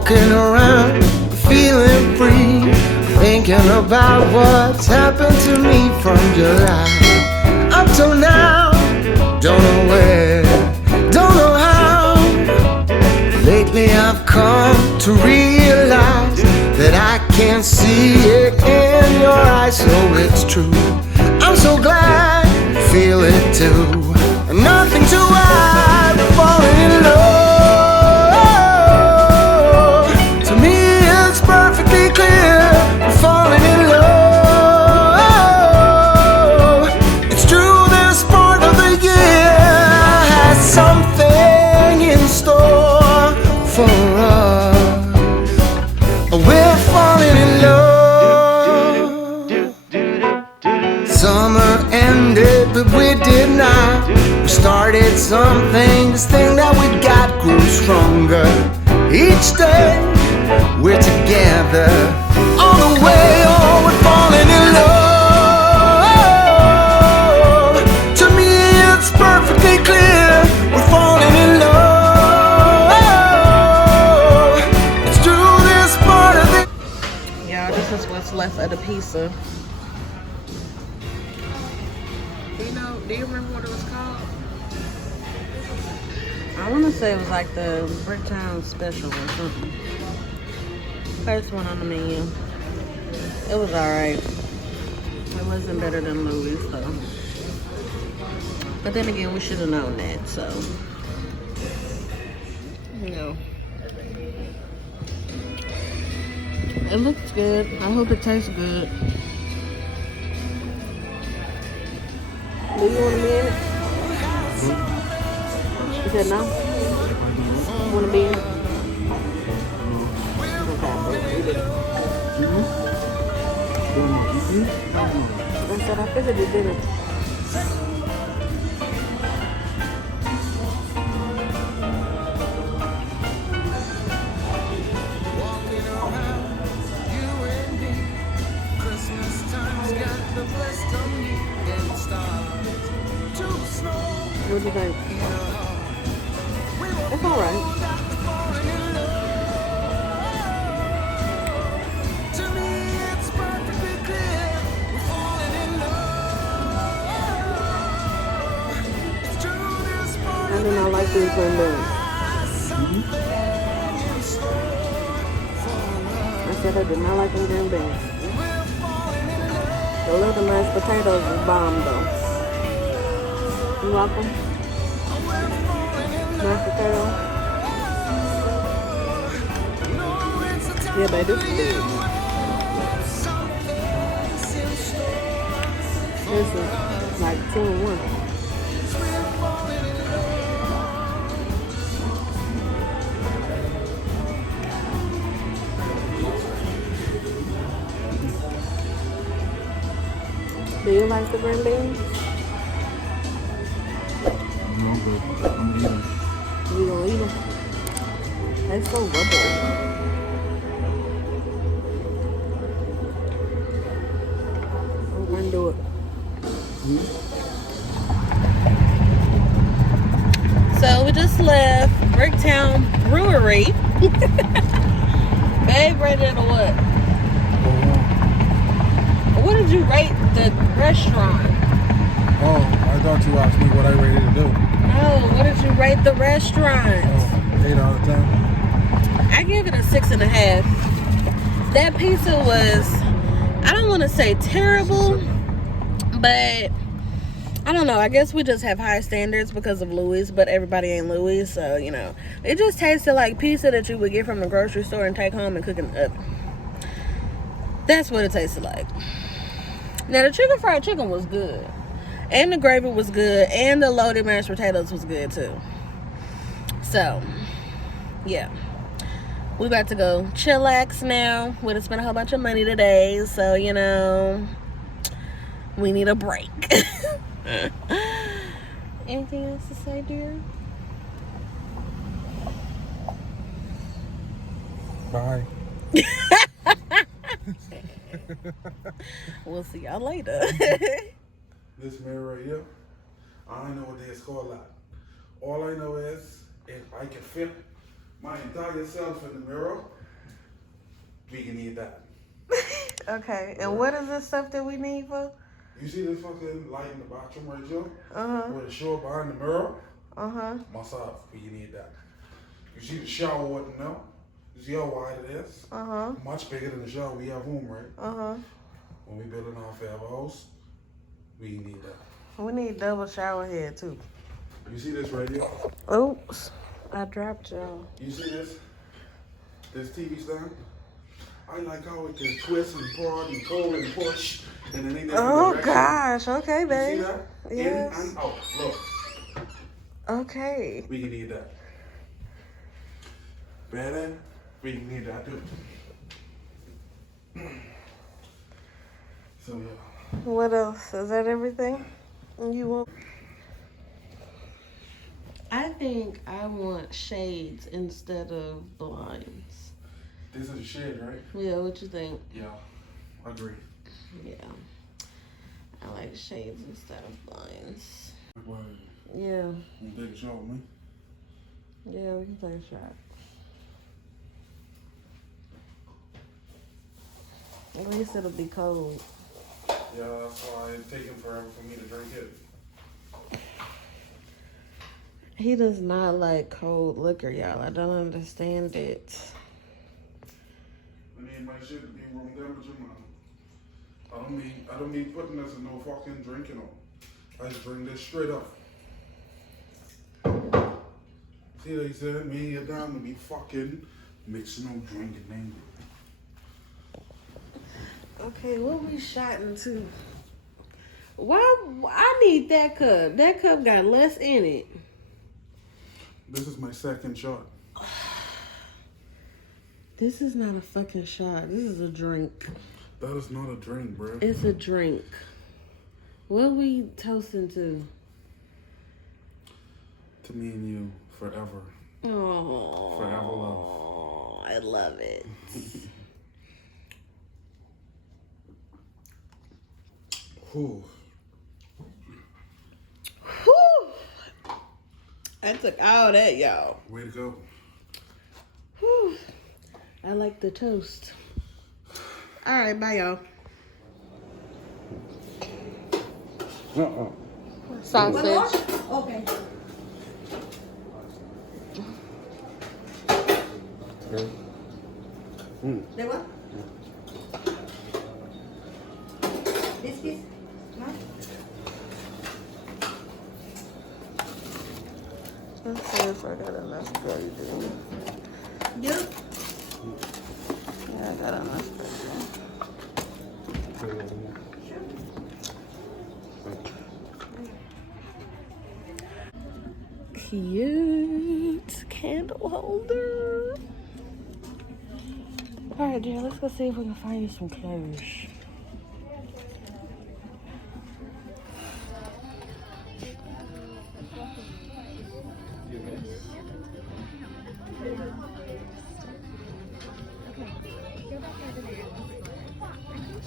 Walking around, feeling free, thinking about what's happened to me from July up till now. Don't know where, don't know how. Lately I've come to realize that I can see it in your eyes, so it's true. I'm so glad you feel it too. Nothing to hide, falling in love. To me it's perfectly clear, we're falling in love. It's true, this part of the year has something in store for us. We're falling in love. Summer ended, but we did not. We started something, this thing that we got grew stronger. Each day we're together, all the way, oh, we're falling in love. To me it's perfectly clear, we're falling in love. It's through this part of the... Y'all, this is what's left of the pizza. Do you remember what it was called? I want to say it was like the Bricktown special or something. First one on the menu. It was alright. It wasn't better than Louis, though. But then again, we should have known that, so. You know. It looks good. I hope it tastes good. Do you want to be in it? You said no? You want to be in it? I said I figured you didn't. What do you think? It's alright. I do not like these green beans. I said I did not like them green beans. The little mashed potatoes is bomb though. You like them? Mashed potato? Yeah, baby, this is good. This is like 2 in 1. Do you like the green beans? No, but I'm eating. You gonna eat them? They're so rubbery. I'm gonna do it. So we just left Bricktown Brewery. Babe rated it a what? What did you rate the restaurant? Oh, I thought you asked me what I rated to do. No, what did you rate the restaurant? Oh, 8 out of 10. I give it a 6.5. That pizza was, I don't want to say terrible, but I don't know. I guess we just have high standards because of Louis, but everybody ain't Louis, so you know. It just tasted like pizza that you would get from the grocery store and take home and cook in the oven. That's what it tasted like. Now the chicken fried chicken was good, and the gravy was good, and the loaded mashed potatoes was good too. So yeah, we about to go chillax now. We done spent a whole bunch of money today, so you know we need a break. Anything else to say, dear? Bye. We'll see y'all later. This mirror right here, I don't know what they called that. All I know is if I can fit my entire self in the mirror, we can need that. Okay, and what is this stuff that we need for? You see this fucking light in the bathroom right here? Uh-huh. Where it show up behind the mirror? Uh-huh. Myself, we can need that. You see the shower water now? You see how wide it is? Uh-huh. Much bigger than the shower we have home, right? Uh-huh. When we building our forever house, we need that. We need double shower head too. You see this right here? Oops. I dropped y'all. You see this? This TV stand? I like how it can twist and prod and pull and push and then they Oh gosh, okay, babe. You see that? Yes. In and out. Look. Okay. We can need that. Better, we can need that too. So yeah. What else? Is that everything you want? I think I want shades instead of blinds. This is a shade, right? Yeah, what you think? Yeah, agree. Yeah. I like shades instead of blinds. Well, Yeah. you take a shot with me? Yeah, we can take a shot. At least it'll be cold. Yeah, that's why it's taking forever for me to drink it. He does not like cold liquor, y'all. I don't understand it. I need my shit to be room temperature, man. I don't need putting this in no fucking drinking on. I just drink this straight up. See what he said? Me and your down to be fucking mixing no drinking name. Okay, what we shot into? Why? I need that cup. That cup got less in it. This is my second shot. This is not a fucking shot. This is a drink. That is not a drink, bro. It's a drink. What we toasting to? To me and you, forever. Oh, Forever love. I love it. Whew. Whew. I took all that, y'all. Way to go. Whew. I like the toast. All right, bye, y'all. Sausage. Okay. ¿De what? This piece? No? Let's see if I got enough for you, dude. You? Yeah, I got enough for you. Cute candle holder. All right, dear, let's go see if we can find you some clothes.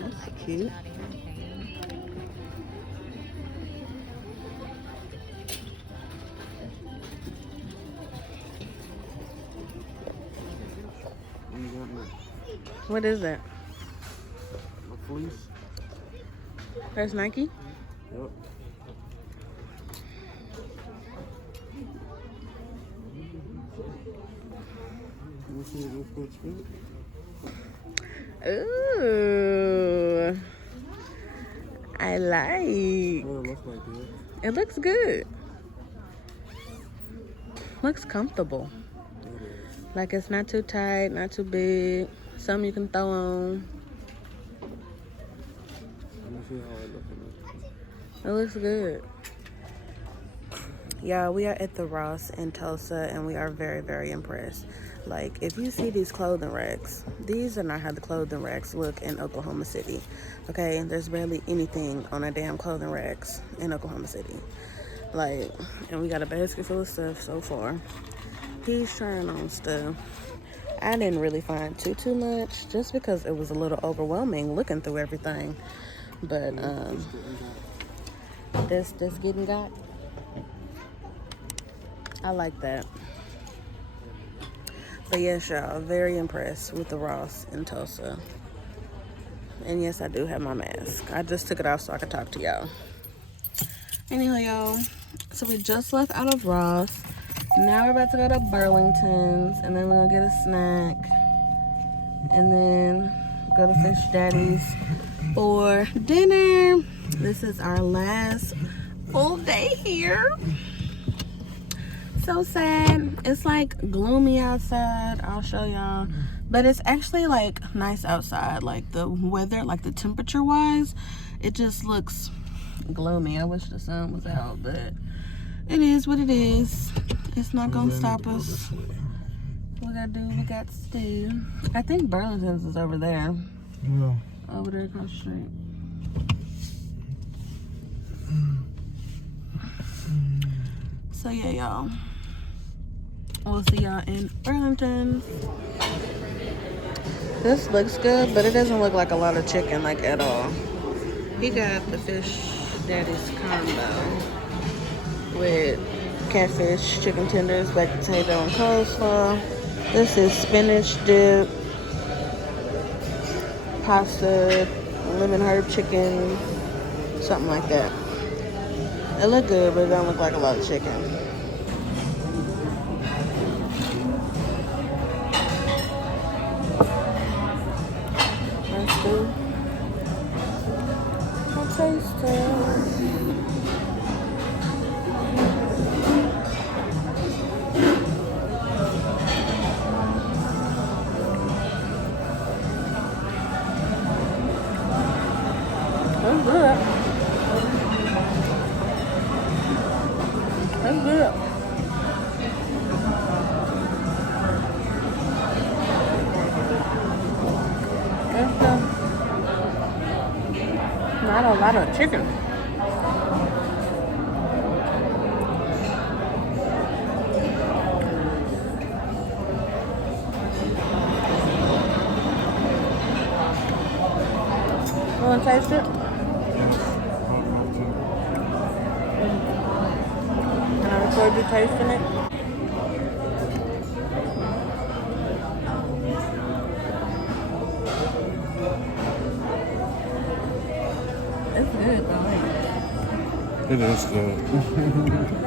That's cute. What is that? A fleece? That's Nike? Yep. You see this good fit? Ooh. I like. What it looks like, dude. It looks good. Looks comfortable. Like it's not too tight, not too big. Something you can throw on. Let me see how it looks. It looks good. Yeah, we are at the Ross in Tulsa and we are very, very impressed. Like, if you see these clothing racks, these are not how the clothing racks look in Oklahoma City. Okay, there's barely anything on our damn clothing racks in Oklahoma City. Like, and we got a basket full of stuff so far. He's trying on stuff. I didn't really find too much just because it was a little overwhelming looking through everything. But this getting got. I like that. But yes, y'all, very impressed with the Ross in Tulsa. And yes, I do have my mask. I just took it off so I could talk to y'all. Anyhow, y'all, so we just left out of Ross. Now we're about to go to Burlington's, and then we're gonna get a snack, and then go to Fish Daddy's for dinner. This is our last full day here. So sad. It's like gloomy outside. I'll show y'all, but it's actually like nice outside. Like the weather, like the temperature wise, it just looks gloomy. I wish the sun was out, but it is what it is. It's not gonna stop us. We gotta do what we got to do. I think Burlington's is over there. Yeah. Over there across the street. So yeah, y'all. We'll see y'all in Burlington. This looks good, but it doesn't look like a lot of chicken, like at all. He got the Fish Daddy's combo with catfish, chicken tenders, baked potato, and coleslaw. This is spinach dip, pasta, lemon herb chicken, something like that. It look good, but it don't look like a lot of chicken. Let's do a taste test. That's good. That's good. That's not a lot of chicken. You want to taste it? Can I record you tasting it? It's good, though. It is good.